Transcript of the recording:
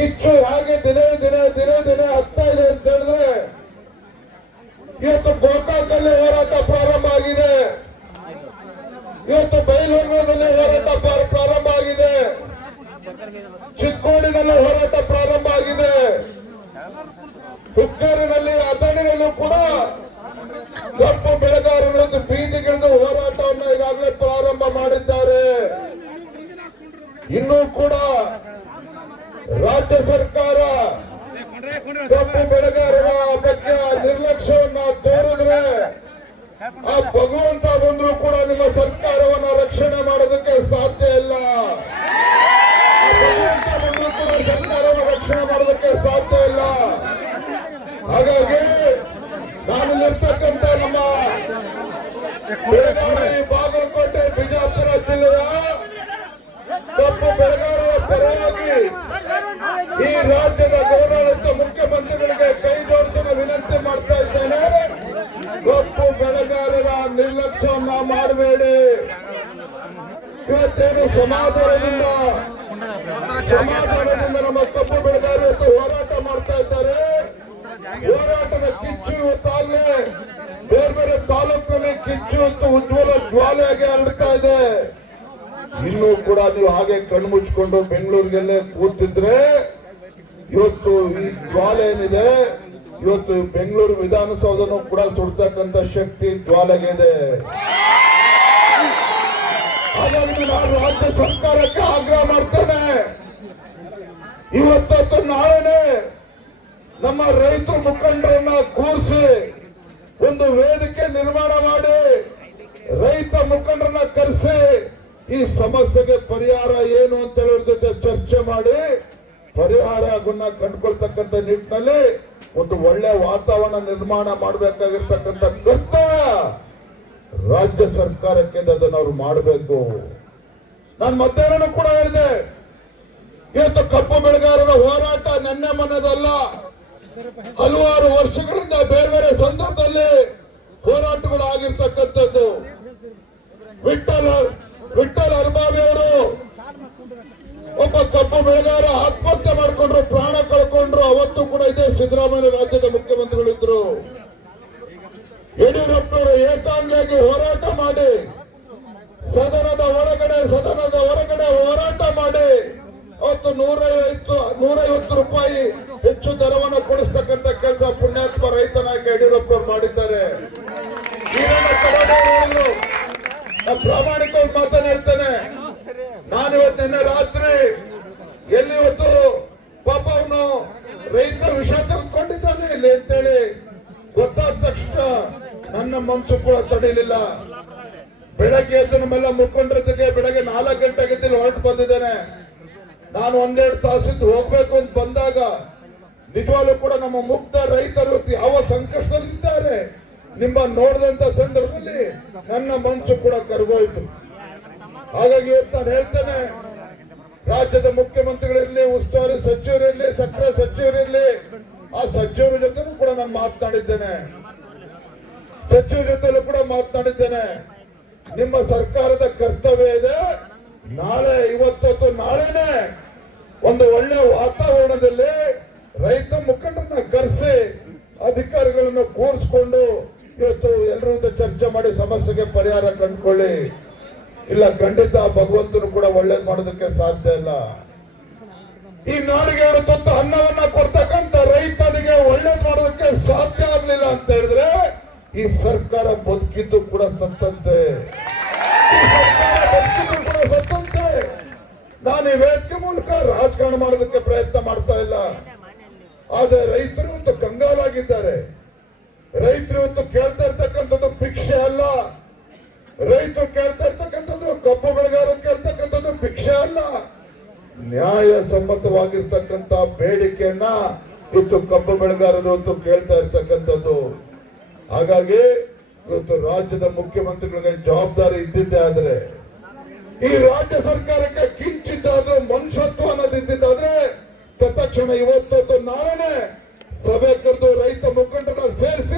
ಕಿಚ್ಚು ಹಾಗೆ ದಿನೇ ದಿನೇ ಆಗ್ತಾ ಇದೆ ಅಂತ ಹೇಳಿದ್ರೆ ಇವತ್ತು ಗೋಕಾಕಲ್ಲಿ ಹೋರಾಟ ಪ್ರಾರಂಭ ಆಗಿದೆ, ಇವತ್ತು ಬೈಲಹೊಂಗಲದಲ್ಲಿ ಹೋರಾಟ ಪ್ರಾರಂಭ ಆಗಿದೆ, ಚಿಕ್ಕೋಡಿನಲ್ಲಿ ಹೋರಾಟ ಪ್ರಾರಂಭ ಆಗಿದೆ, ಹುಕ್ಕೇರಿನಲ್ಲಿ ಅಥಣಿನಲ್ಲೂ ಕೂಡ ಕಪ್ಪು ಬೆಳೆಗಾರರು ಬೀದಿಗಿಳಿದು ಹೋರಾಟವನ್ನು ಈಗಾಗಲೇ ಪ್ರಾರಂಭ ಮಾಡಿದ್ದಾರೆ. ಇನ್ನೂ ಕೂಡ ರಾಜ್ಯ ಸರ್ಕಾರ ಕಪ್ಪು ಬೆಳೆಗಾರರ ಬಗ್ಗೆ ನಿರ್ಲಕ್ಷ್ಯವನ್ನ ತೋರಿದ್ರೆ ಆ ಭಗವಂತ ಬಂದ್ರು ಕೂಡ ನಿಮ್ಮ ಸರ್ಕಾರವನ್ನ ರಕ್ಷಣೆ ಮಾಡೋದಕ್ಕೆ ಸಾಧ್ಯ ಇಲ್ಲ. ಭಗವಂತ ಬಂದ್ರು ಕೂಡ ಸರ್ಕಾರವನ್ನು ರಕ್ಷಣೆ ಮಾಡೋದಕ್ಕೆ ಸಾಧ್ಯ ಇಲ್ಲ. ಹಾಗಾಗಿ ನಾನಿರ್ತಕ್ಕಂಥ ನಮ್ಮ ಬೆಳಗಾವಿ, ಬಾಗಲಕೋಟೆ, ಬಿಜಾಪುರ ಜಿಲ್ಲೆಯ ಕಪ್ಪು ಬೆಳೆಗಾರರ ಪರವಾಗಿ ಈ ರಾಜ್ಯದ ಗೌರವಾನ್ವಿತ ಮುಖ್ಯಮಂತ್ರಿಗಳಿಗೆ ಕೈ ಜೋಡಿಸಿ ವಿನಂತಿ ಮಾಡ್ತಾ ಇದ್ದೇನೆ. ಕಪ್ಪು ಬೆಳೆಗಾರರ ನಿರ್ಲಕ್ಷ್ಯವನ್ನ ಮಾಡಬೇಡಿ. ಇವತ್ತೇನು ಸಮಾಧಾನದಿಂದ ನಮ್ಮ ಕಪ್ಪು ಬೆಳೆಗಾರರು ಹೋರಾಟ ಮಾಡ್ತಾ ಇದ್ದಾರೆ. ಹೋರಾಟದ ಕಿಚ್ಚು ಇವತ್ತಾಗಲೇ ಬೇರೆ ಬೇರೆ ತಾಲೂಕಿನಲ್ಲಿ ಕಿಚ್ಚು ಮತ್ತು ಉಜ್ವಲ ಜ್ವಾಲೆಯಾಗಿ ಹರಡ್ತಾ ಇದೆ. ಇನ್ನೂ ಕೂಡ ನೀವು ಹಾಗೆ ಕಣ್ಮುಚ್ಕೊಂಡು ಬೆಂಗಳೂರಿಗೆಲ್ಲೇ ಕೂತಿದ್ರೆ ಇವತ್ತು ಈ ಜ್ವಾಲೆ ಏನಿದೆ, ಇವತ್ತು ಬೆಂಗಳೂರು ವಿಧಾನಸೌಧನೂ ಕೂಡ ಸುಡ್ತಕ್ಕಂಥ ಶಕ್ತಿ ಜ್ವಾಲೆಗಿದೆ. ಹಾಗಾಗಿ ನಾನು ರಾಜ್ಯ ಸರ್ಕಾರಕ್ಕೆ ಆಗ್ರಹ ಮಾಡ್ತೇನೆ, ಇವತ್ತು ನಾಳೆನೆ ನಮ್ಮ ರೈತರ ಮುಖಂಡರನ್ನ ಕೂರಿಸಿ ಒಂದು ವೇದಿಕೆ ನಿರ್ಮಾಣ ಮಾಡಿ ರೈತ ಮುಖಂಡರನ್ನ ಕರೆಸಿ ಈ ಸಮಸ್ಯೆಗೆ ಪರಿಹಾರ ಏನು ಅಂತ ಹೇಳೋದ್ರ ಜೊತೆ ಚರ್ಚೆ ಮಾಡಿ ಪರಿಹಾರವನ್ನ ಕಂಡುಕೊಳ್ತಕ್ಕಂಥ ನಿಟ್ಟಿನಲ್ಲಿ ಒಂದು ಒಳ್ಳೆ ವಾತಾವರಣ ನಿರ್ಮಾಣ ಮಾಡಬೇಕಾಗಿರ್ತಕ್ಕಂಥ ಕರ್ತವ್ಯ ರಾಜ್ಯ ಸರ್ಕಾರಕ್ಕೆ ಅದನ್ನು ಅವ್ರು ಮಾಡಬೇಕು. ನಾನು ಮಧ್ಯಾಹ್ನ ಕೂಡ ಹೇಳಿದೆ, ಇವತ್ತು ಕಪ್ಪು ಬೆಳೆಗಾರರ ಹೋರಾಟ ನೆನ್ನೆ ಮೊನ್ನೆದಲ್ಲ, ಹಲವಾರು ವರ್ಷಗಳಿಂದ ಬೇರೆ ಬೇರೆ ಸಂದರ್ಭದಲ್ಲಿ ಹೋರಾಟಗಳು ಆಗಿರ್ತಕ್ಕಂಥದ್ದು. ವಿಠಲ್ ಅರ್ಬಾವಿ ಅವರು ಒಬ್ಬ ಕಪ್ಪು ಬೆಳೆಗಾರ ಆತ್ಮಹತ್ಯೆ ಮಾಡಿಕೊಂಡ್ರು, ಪ್ರಾಣ ಕಳ್ಕೊಂಡ್ರು. ಅವತ್ತು ಕೂಡ ಇದೇ ಸಿದ್ದರಾಮಯ್ಯ ರಾಜ್ಯದ ಮುಖ್ಯಮಂತ್ರಿಗಳಿದ್ರು. ಯಡಿಯೂರಪ್ಪನವರು ಏಕಾಂಗಿಯಾಗಿ ಹೋರಾಟ ಮಾಡಿ ಸದನದ ಹೊರಗಡೆ ಹೋರಾಟ ಮಾಡಿ ಅವತ್ತು 150 ರೂಪಾಯಿ ಹೆಚ್ಚು ದರವನ್ನು ಕೊಡಿಸ್ತಕ್ಕಂಥ ಕೆಲಸ ಪುಣ್ಯಾತ್ಮ ರೈತ ನಾಯಕ ಯಡಿಯೂರಪ್ಪನವರು ಮಾಡಿದ್ದಾರೆ. ಪ್ರಾಮಾಣಿಕವಾಗಿ ಮಾತನಾಡ್ತೇನೆ. ನಾನಿವತ್ತು ನಿನ್ನೆ ರಾತ್ರಿ ಎಲ್ಲಿ ಇವತ್ತು ಪಾಪ ಅವನು ರೈತ ವಿಷ ತೆಗೆದುಕೊಂಡಿದ್ದಾನೆ ಇಲ್ಲಿ ಅಂತೇಳಿ ಗೊತ್ತಾದ ತಕ್ಷಣ ನನ್ನ ಮನಸ್ಸು ಕೂಡ ತಡೀಲಿಲ್ಲ. ಬೆಳಗ್ಗೆ ಎದ್ದು ನಮ್ಮೆಲ್ಲ ಮುಖಂಡರಿಗೆ ಬೆಳಗ್ಗೆ 4 ಗಂಟೆಗೆ ಹೊರಟು ಬಂದಿದ್ದೇನೆ. ನಾನು 1-2 ತಾಸಿದ್ದು ಹೋಗ್ಬೇಕು ಅಂತ ಬಂದಾಗ ನಿಜವಾಗ್ಲೂ ಕೂಡ ನಮ್ಮ ಮುಗ್ಧ ರೈತರು ಯಾವ ಸಂಕಷ್ಟದಲ್ಲಿದ್ದಾರೆ ನಿಮ್ಮ ನೋಡಿದಂತ ಸಂದರ್ಭದಲ್ಲಿ ನನ್ನ ಮನಸ್ಸು ಕೂಡ ಕರಗೋಯ್ತು. ಹಾಗಾಗಿ ಇವತ್ತು ನಾನು ಹೇಳ್ತೇನೆ, ರಾಜ್ಯದ ಮುಖ್ಯಮಂತ್ರಿಗಳಿರಲಿ, ಉಸ್ತುವಾರಿ ಸಚಿವರಿರಲಿ, ಸಕ್ಕರೆ ಸಚಿವರಿರಲಿ, ಆ ಸಚಿವರ ಜೊತೆನೂ ಕೂಡ ನಾನು ಮಾತನಾಡಿದ್ದೇನೆ. ಸಚಿವರ ಜೊತೆಲೂ ಕೂಡ ಮಾತನಾಡಿದ್ದೇನೆ. ನಿಮ್ಮ ಸರ್ಕಾರದ ಕರ್ತವ್ಯ ಇದೆ, ನಾಳೆನೆ ಒಂದು ಒಳ್ಳೆ ವಾತಾವರಣದಲ್ಲಿ ರೈತ ಮುಖಂಡರನ್ನ ಕರೆಸಿ ಅಧಿಕಾರಿಗಳನ್ನು ಕೂರಿಸಿಕೊಂಡು ಇವತ್ತು ಎಲ್ಲರೂ ಚರ್ಚೆ ಮಾಡಿ ಸಮಸ್ಯೆಗೆ ಪರಿಹಾರ ಕಂಡುಕೊಳ್ಳಿ. ಇಲ್ಲ ಖಂಡಿತ ಭಗವಂತನು ಕೂಡ ಒಳ್ಳೇದು ಮಾಡೋದಕ್ಕೆ ಸಾಧ್ಯ ಇಲ್ಲ. ಈ ನಾಡಿಗೆ 2 ತುತ್ತು ಅನ್ನವನ್ನ ಕೊಡ್ತಕ್ಕಂಥ ರೈತನಿಗೆ ಒಳ್ಳೇದು ಮಾಡೋದಕ್ಕೆ ಸಾಧ್ಯ ಆಗ್ಲಿಲ್ಲ ಅಂತ ಹೇಳಿದ್ರೆ ಈ ಸರ್ಕಾರ ಬದುಕಿದ್ದು ಕೂಡ ಸತ್ತಂತೆ. ನಾನು ಈ ವೇದಿಕೆ ಮೂಲಕ ರಾಜಕಾರಣ ಮಾಡೋದಕ್ಕೆ ಪ್ರಯತ್ನ ಮಾಡ್ತಾ ಇಲ್ಲ. ಆದ್ರೆ ರೈತರು ಇವತ್ತು ಕಂಗಾಲಾಗಿದ್ದಾರೆ. ರೈತರು ಇವತ್ತು ಕೇಳ್ತಾ ಇರ್ತಕ್ಕಂಥದ್ದು ಭಿಕ್ಷೆ ಅಲ್ಲ. ರೈತರು ಕೇಳ್ತಾ ಇರ್ತಕ್ಕಂಥದ್ದು, ಕಪ್ಪು ಬೆಳೆಗಾರರು ಕೇಳ್ತಕ್ಕಂಥದ್ದು ಭಿಕ್ಷೆ ಅಲ್ಲ. ನ್ಯಾಯ ಸಮ್ಮತವಾಗಿರ್ತಕ್ಕಂಥ ಬೇಡಿಕೆಯನ್ನ ಇವತ್ತು ಕಬ್ಬು ಬೆಳೆಗಾರರು ಇವತ್ತು ಕೇಳ್ತಾ ಇರ್ತಕ್ಕಂಥದ್ದು. ಹಾಗಾಗಿ ಇವತ್ತು ರಾಜ್ಯದ ಮುಖ್ಯಮಂತ್ರಿಗಳಿಗೆ ಜವಾಬ್ದಾರಿ ಇದ್ದಿದ್ದೇ ಆದ್ರೆ, ಈ ರಾಜ್ಯ ಸರ್ಕಾರಕ್ಕೆ ಕಿಂಚಿತ್ತಾದ್ರೂ ಮನುಷ್ಯತ್ವ ಅನ್ನೋದು ಇದ್ದಿದ್ದಾದ್ರೆ ತತ್ಕ್ಷಣ ಇವತ್ತು ನಾಳೆನೆ ಸಭೆ ಕರೆದು ರೈತ ಮುಖಂಡರನ್ನ ಸೇರಿಸಿ